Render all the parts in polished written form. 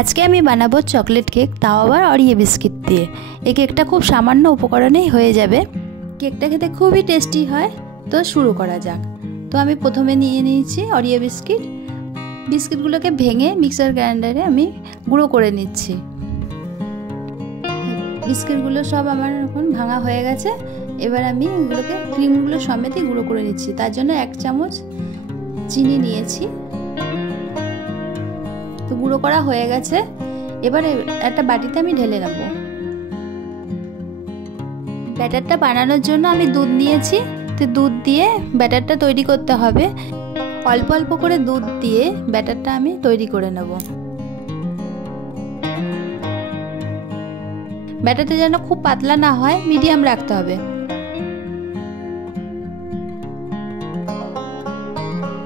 আজকে আমি বানাবো চকলেট কেক, তাও আবার অরিও বিস্কিট দিয়ে। এই কেকটা খুব সামান্য উপকরণেই হয়ে যাবে। কেকটা খেতে খুবই টেস্টি হয়। তো শুরু করা যাক। তো আমি প্রথমে নিয়ে নিয়েছি অরিও বিস্কিট। বিস্কিটগুলোকে ভেঙে মিক্সার গ্রাইন্ডারে আমি গুঁড়ো করে নিচ্ছি। বিস্কিটগুলো সব আমার এখন ভাঙা হয়ে গেছে। এবার আমি এগুলোকে ক্রিমগুলো সমেতই গুঁড়ো করে নিচ্ছি। তার জন্য 1 চামচ চিনি নিয়েছি। তো গুঁড়ো করা হয়ে গেছে। এবার একটা বাটিতে আমি ঢেলে নেব। ব্যাটারটা বানানোর জন্য আমি দুধ নিয়েছি। তো দুধ দিয়ে ব্যাটারটা তৈরি করতে হবে। অল্প অল্প করে দুধ দিয়ে ব্যাটারটা আমি তৈরি করে নেব। ব্যাটারটা যেন খুব পাতলা না হয়, মিডিয়াম রাখতে হবে।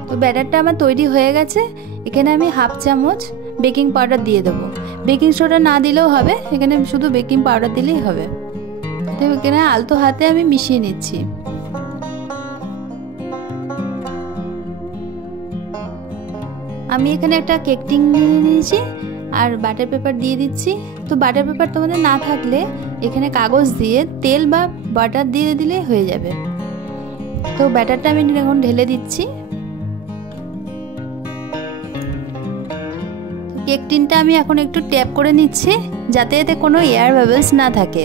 তো ব্যাটারটা আমার তৈরি হয়ে গেছে। এখানে আমি 1/2 চামচ বেকিং পাউডার দিয়ে দেবো। বেকিং সোডা না দিলেও হবে, এখানে শুধু বেকিং পাউডার দিলেই হবে। তো এখানে আলতো হাতে আমি মিশিয়ে নিচ্ছি। আমি এখানে একটা কেক টিন নিয়ে নিয়েছি আর বাটার পেপার দিয়ে দিচ্ছি। তো বাটার পেপার তোমাদের না থাকলে এখানে কাগজ দিয়ে তেল বা বাটার দিয়ে দিলে হয়ে যাবে। তো ব্যাটারটা আমি এখন ঢেলে দিচ্ছি। কেক টিনটা আমি এখন একটু ট্যাপ করে নিচ্ছি যাতে এতে কোনো এয়ার বাবলস না থাকে।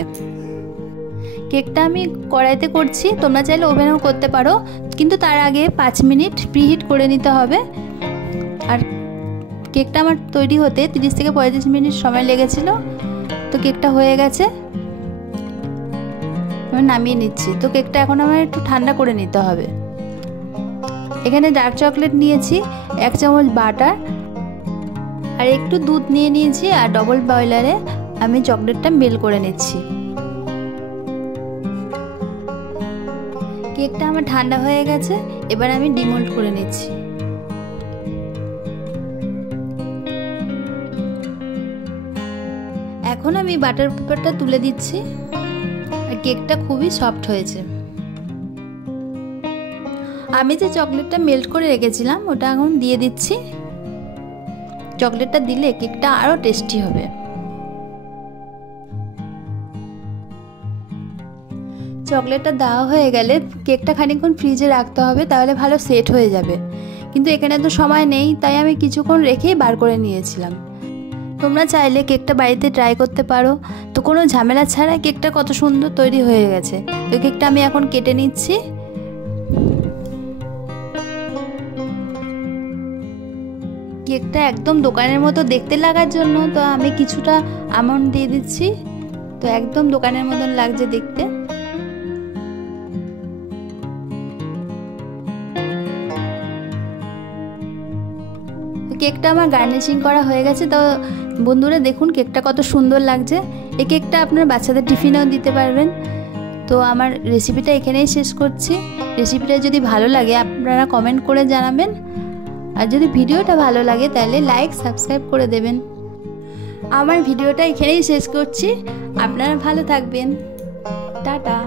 কেকটা আমি কড়াইতে করছি, তোমরা চাইলে ওভেনেও করতে পারো, কিন্তু তার আগে 5 মিনিট প্রিহিট করে নিতে হবে। আর কেকটা আমার তৈরি হতে 30 থেকে 35 মিনিট সময় লেগেছিল। তো কেকটা হয়ে গেছে, আমি নামিয়ে নিচ্ছি। তো কেকটা এখন আমার একটু ঠান্ডা করে নিতে হবে। এখানে ডার্ক চকলেট নিয়েছি, 1 চামচ বাটার আর একটু দুধ নিয়ে নিয়েছি। আর ডবল বয়লারে আমি চকলেটটা মেল্ট করে নিচ্ছি। কেকটা আমার ঠান্ডা হয়ে গেছে। এবার আমি ডিমোল্ড করে নিচ্ছি। এখন আমি বাটার পেপারটা তুলে দিচ্ছি। আর কেকটা খুবই সফট হয়েছে। আমি যে চকলেটটা মেল্ট করে রেখেছিলাম ওটা এখন দিয়ে দিচ্ছি। চকলেটটা দিলে কেকটা আরো টেস্টি হবে। চকলেটটা দেওয়া হয়ে গেলে কেকটা খানিকক্ষণ ফ্রিজে রাখতে হবে, তাহলে ভালো সেট হয়ে যাবে। কিন্তু এখানে তো সময় নেই, তাই আমি কিছুক্ষণ রেখেই বার করে নিয়েছিলাম। তোমরা চাইলে কেকটা বাড়িতে ট্রাই করতে পারো। তো কোনো ঝামেলা ছাড়া কেকটা কত সুন্দর তৈরি হয়ে গেছে। তো কেকটা আমি এখন কেটে নিচ্ছি। কেকটা একদম দোকানের মতো দেখতে লাগার জন্য তো আমি কিছুটা আমন্ড দিয়ে দিচ্ছি। তো একদম দোকানের মতন লাগছে দেখতে। কেকটা আমার গার্নিশিং করা হয়ে গেছে। তো বন্ধুরা দেখুন কেকটা কত সুন্দর লাগছে। এই কেকটা আপনার বাচ্চাদের টিফিনেও দিতে পারবেন। তো আমার রেসিপিটা এখানেই শেষ করছি। রেসিপিটা যদি ভালো লাগে আপনারা কমেন্ট করে জানাবেন। আর যদি ভিডিওটা ভালো লাগে তাহলে লাইক সাবস্ক্রাইব করে দেবেন। আমার ভিডিওটা এখানেই শেষ করছি। আপনারা ভালো থাকবেন। টাটা।